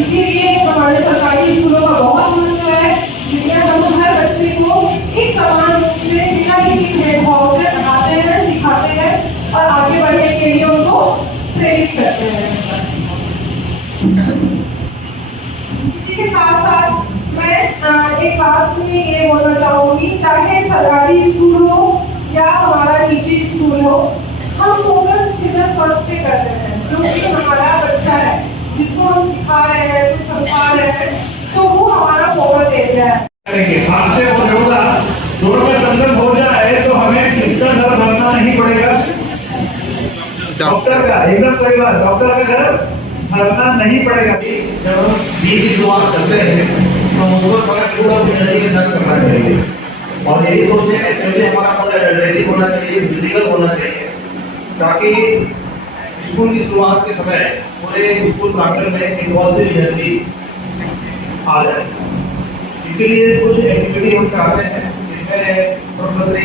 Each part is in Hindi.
इसीलिए हमारे सरकारी स्कूलों का बहुत महत्व है, जिसमें हम हर बच्चे को एक समान रूप से बिना किसी भेदभाव से पढ़ाते हैं, सिखाते हैं और आगे बढ़ने के लिए उनको प्रेरित करते हैं। इसी के साथ साथ मैं एक बात में ये बोलना चाहूँगी, चाहे सरकारी स्कूल हो या हमारा निजी स्कूल हो, हम फोकस चिल्ड्रन फर्स्ट पे करते हैं। जो भी हमारा बच्चा है, जिसको हम सिखा रहे हैं, कुछ समझा रहे हैं, तो वो हमारा फोकस एरिया है। हाथ से और योगा दोनों का संगम हो जाए तो हमें किसका घर भरना नहीं पड़ेगा? डॉक्टर का। एकदम सही बात, डॉक्टर का घर भरना नहीं पड़ेगा। जब हम दिन की शुरुआत करते हैं तो उसको थोड़ा पूरा एनर्जी के साथ करना चाहिए और यही सोचें ऐसे हमारा पूरा एनर्जेटिक होना चाहिए, फिजिकल होना चाहिए, ताकि स्कूल की शुरुआत के समय पूरे स्कूल प्रांगण में एक पॉजिटिव एनर्जी आ जाए। इसके लिए कुछ एक्टिविटी हम कराते हैं, जिसमें प्रधानमंत्री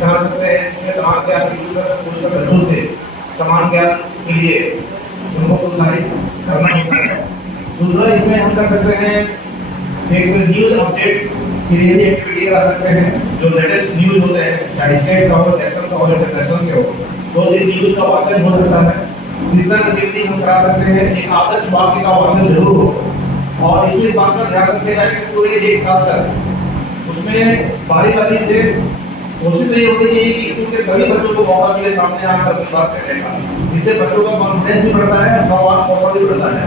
करा सकते हैं, इसमें समान ज्ञान की बच्चों से समान ज्ञान के लिए उनको प्रोत्साहित करना होता है। दूसरा इसमें हम कर सकते हैं एक न्यूज अपडेट के लिए एक्टिविटी करा सकते हैं, जो लेटेस्ट न्यूज होते हैं, चाहे स्टेट का हो, नेशनल का हो, इंटरनेशनल के हो, तो दिन न्यूज का वाचन हो सकता है। तीसरा गतिविधि हम करा सकते हैं, एक आदर्श वाक्य का वाचन जरूर हो और इसमें इस बात का ध्यान रखा जाए कि पूरे एक साल तक उसमें बारी बारी से कोशिश तो ये होनी चाहिए कि स्कूल के सभी बच्चों को मौका मिले सामने आकर अपनी बात कहने का, जिससे बच्चों का कॉन्फिडेंस भी बढ़ता है और संवाद मौका भी बढ़ता है।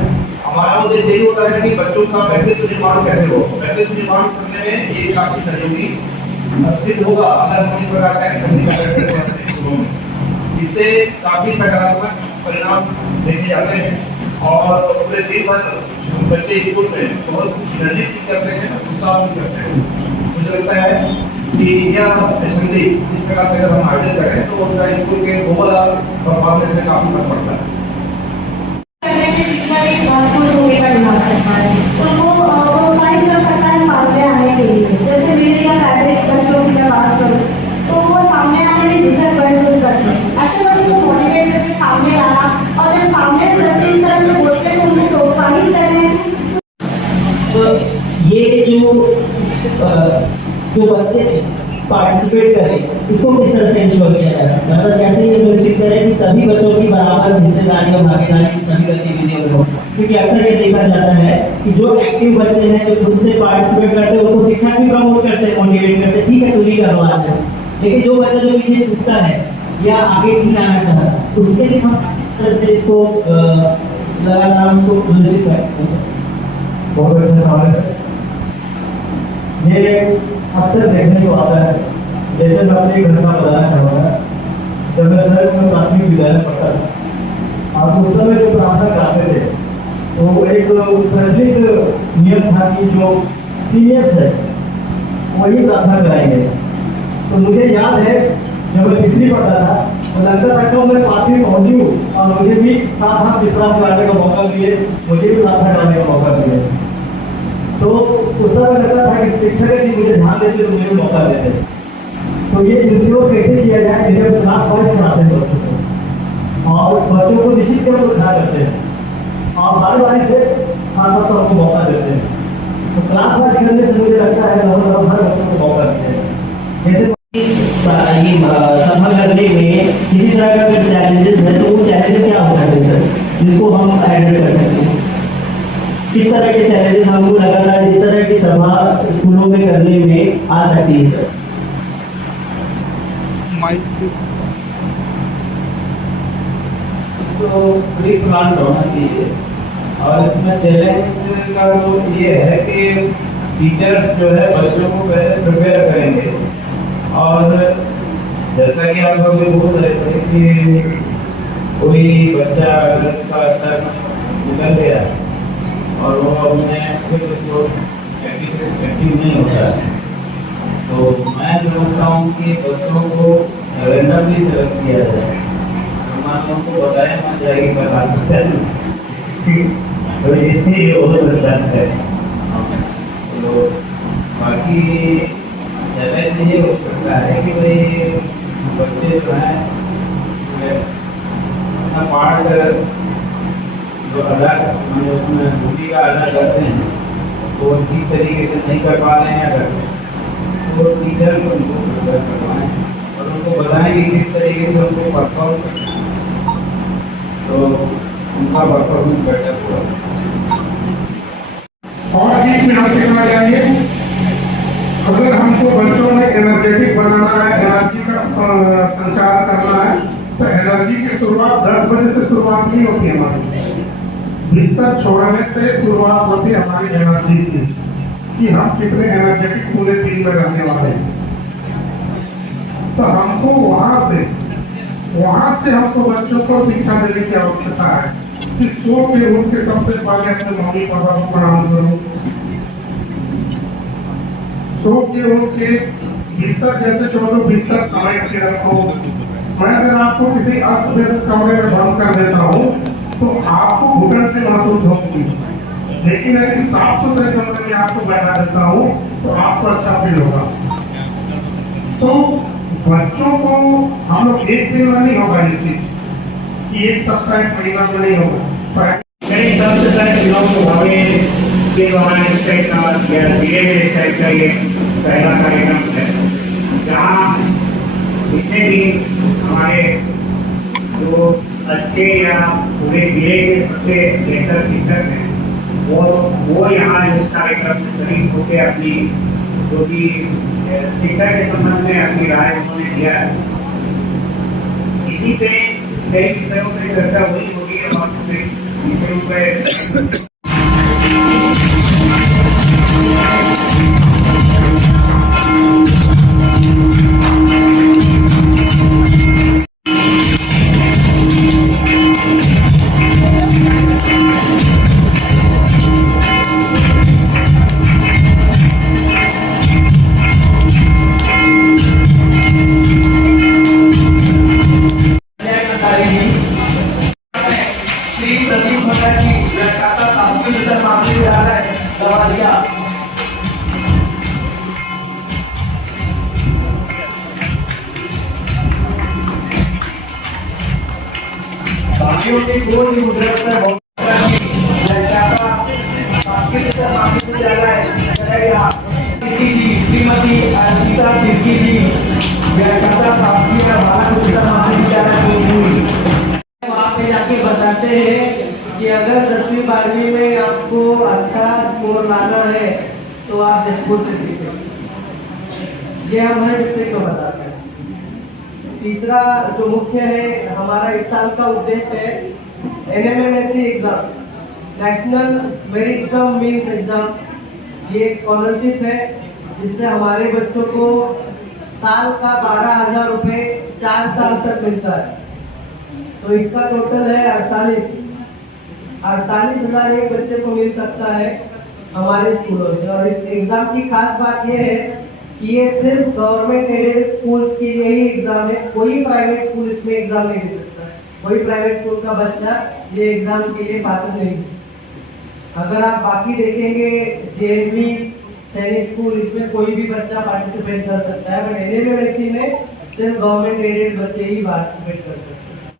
हमारा उद्देश्य यही होता है कि बच्चों का व्यक्तित्व निर्माण कैसे हो, व्यक्तित्व निर्माण करने में ये काफी सहयोगी सिद्ध होगा अगर हम इस प्रकार का एक्टिविटी करते हैं अपने स्कूलों में। इससे काफी सकारात्मक परिणाम देखे जाते हैं और पूरे दिन भर बच्चे स्कूल में बहुत एनर्जी फील करते हैं, उत्साह भी करते हैं। मुझे लगता है कि यह असेंबली इस प्रकार से अगर हम आयोजन करें तो उसका स्कूल के ओवरऑल परफॉर्मेंस में काफी फर्क पड़ता है। शिक्षा एक महत्वपूर्ण भूमिका निभा सकता है, उनको प्रोत्साहित कर सकता है सामने आने के लिए। जैसे मेरे या प्राइवेट बच्चों की मैं बात करूँ तो वो सामने आने में झिझक महसूस करते हैं। ऐसे बच्चों को मोटिवेट करके सामने आना और जब सामने बच्चे इस तरह से बोलते हैं तो उनको प्रोत्साहित करने। तो ये जो बच्चे पार्टिसिपेट करें, इसको किस तरह से इंश्योर किया जा सकता है, मतलब कैसे ये सुनिश्चित करें कि सभी बच्चों की बराबर हिस्सेदारी और भागीदारी सभी गतिविधियों में हो। क्योंकि अक्सर ये देखा जाता है कि जो एक्टिव बच्चे हैं, जो खुद से पार्टिसिपेट करते हैं, उनको शिक्षक भी प्रमोट करते हैं, मोटिवेट करते हैं, ठीक है तुम ही करो आज। लेकिन जो बच्चा जो पीछे छूटता है या आगे नहीं आना चाहता, उसके लिए हम किस तरह से इसको लगातार उसको सुनिश्चित करें। बहुत अच्छा सवाल है। ये अक्सर देखने को आता है। जैसे मैं अपने घर का बताना चाहूँगा, जब मैं शहर में प्राथमिक विद्यालय पढ़ता था, आप उस समय जो प्रार्थना कराते थे तो एक प्रचलित नियम था कि जो सीनियर्स है वही प्रार्थना कराएंगे। तो मुझे याद है जब मैं तीसरी पढ़ता था तो लगता था कि मैं पाँचवीं पहुँचूँ और मुझे भी साथ हाथ विश्राम कराने का मौका मिले, मुझे भी प्रार्थना कराने का मौका मिले। तो उस समय लगता था कि शिक्षक यदि मुझे ध्यान देते तो मुझे मौका देते। तो ये इंश्योर कैसे किया जाए, जब क्लास वाइज कराते हैं बच्चों को और बच्चों को निश्चित कर वो ध्यान रखते हैं और बारी बारी से खास तौर पर उनको मौका देते हैं। तो क्लास वाइज करने से मुझे लगता है लगभग हर बच्चों को मौका देते हैं। जैसे ये सफल करने में किसी तरह का अगर चैलेंजेस है तो वो चैलेंजेस क्या हो सकते हैं सर, जिसको हम एड्रेस कर सकते हैं? किस तरह के चैलेंजेस हमको लगातार इस तरह की सभा स्कूलों में करने में आ सकती है सर? तो प्री प्लान होना चाहिए और इसमें चैलेंज का तो ये है कि टीचर्स जो है बच्चों को पहले प्रिपेयर करेंगे। और जैसा कि आप लोग बोल रहे थे कि कोई बच्चा अगर उसका स्तर निकल गया और वो अपने एक्टिव नहीं होता है, तो मैं समझता हूँ कि बच्चों को रैंडमली सेलेक्ट किया जाए। मानो को बताया मत जाएगी बता तो ये हो सकता है। तो बाकी चैलेंज ये हो सकता है कि भाई बच्चे जो है अपना पाठ जो अदा हम उसमें ड्यूटी का अदा करते हैं वो ठीक तरीके से नहीं कर पा रहे हैं या करते हैं तो टीचर को उनको प्रिपेयर करवाएं और उनको बताएं कि किस तरीके से उनको परफॉर्म करना है तो उनका परफॉर्मेंस बेटर होगा। और बीच में हम कहना चाहिए अगर हमको बच्चों में एनर्जेटिक बनाना है, एनर्जी का संचार करना है तो एनर्जी की शुरुआत 10 बजे से शुरुआत नहीं होती हमारी, बिस्तर छोड़ने से शुरुआत होती है हमारी एनर्जी की कि हम कितने एनर्जेटिक पूरे दिन में रहने वाले हैं। तो हमको वहां से हमको बच्चों को शिक्षा देने की आवश्यकता है कि सो के उठ के सबसे पहले अपने मम्मी पापा को प्रणाम करो, सो के उठ के बिस्तर जैसे छोड़ो बिस्तर समेट के रखो। मैं अगर आपको किसी अस्त व्यस्त कमरे में बंद कर देता हूँ तो आपको घुटन से महसूस होगी, लेकिन यदि साफ सुथरे कमरे में आपको बैठा देता हूँ तो आपको अच्छा फील होगा। तो बच्चों को हम लोग एक दिन में नहीं होगा ये चीज कि एक सप्ताह एक महीना में नहीं होगा, पर मेरे हिसाब से सर चुनाव को हमें के द्वारा इस टाइप का या धीरे धीरे इस टाइप का ये पहला कार्यक्रम है जहाँ जितने भी हमारे जो अच्छे या पूरे जिले के सबसे बेहतर शिक्षक हैं वो यहाँ इस कार्यक्रम में शरीक होकर अपनी जो भी शिक्षा के संबंध में अपनी राय उन्होंने दिया है। इसी पे कई विषयों पर चर्चा हुई होगी और विषयों पर श्रीमती अर्पिता तिर्की जी वहाँ पे जाके बताते हैं कि अगर 10वीं 12वीं में आपको अच्छा स्कोर लाना है तो आप जशपुर से सीखें। ये हम हर डिस्ट्रिक्ट को बताते हैं। तीसरा जो मुख्य है हमारा इस साल का उद्देश्य है NMMSC exam, national merit come means exam. ये एक स्कॉलरशिप है जिससे हमारे बच्चों को साल का 12,000 रुपये 4 साल तक मिलता है। तो इसका टोटल है 48,000 एक बच्चे को मिल सकता है हमारे स्कूलों से। और इस एग्जाम की खास बात यह है कि ये सिर्फ गवर्नमेंट एडेड स्कूल्स के लिए ही एग्जाम है, कोई प्राइवेट स्कूल इसमें एग्जाम नहीं दे सकता है। कोई प्राइवेट स्कूल का बच्चा ये एग्जाम के लिए पात्र नहीं है। अगर आप बाकी देखेंगे JNV सैनिक स्कूल, इसमें कोई भी बच्चा पार्टिसिपेट कर सकता है, बट NMMSC में सिर्फ गवर्नमेंट एडेड बच्चे ही पार्टिसिपेट कर सकते हैं।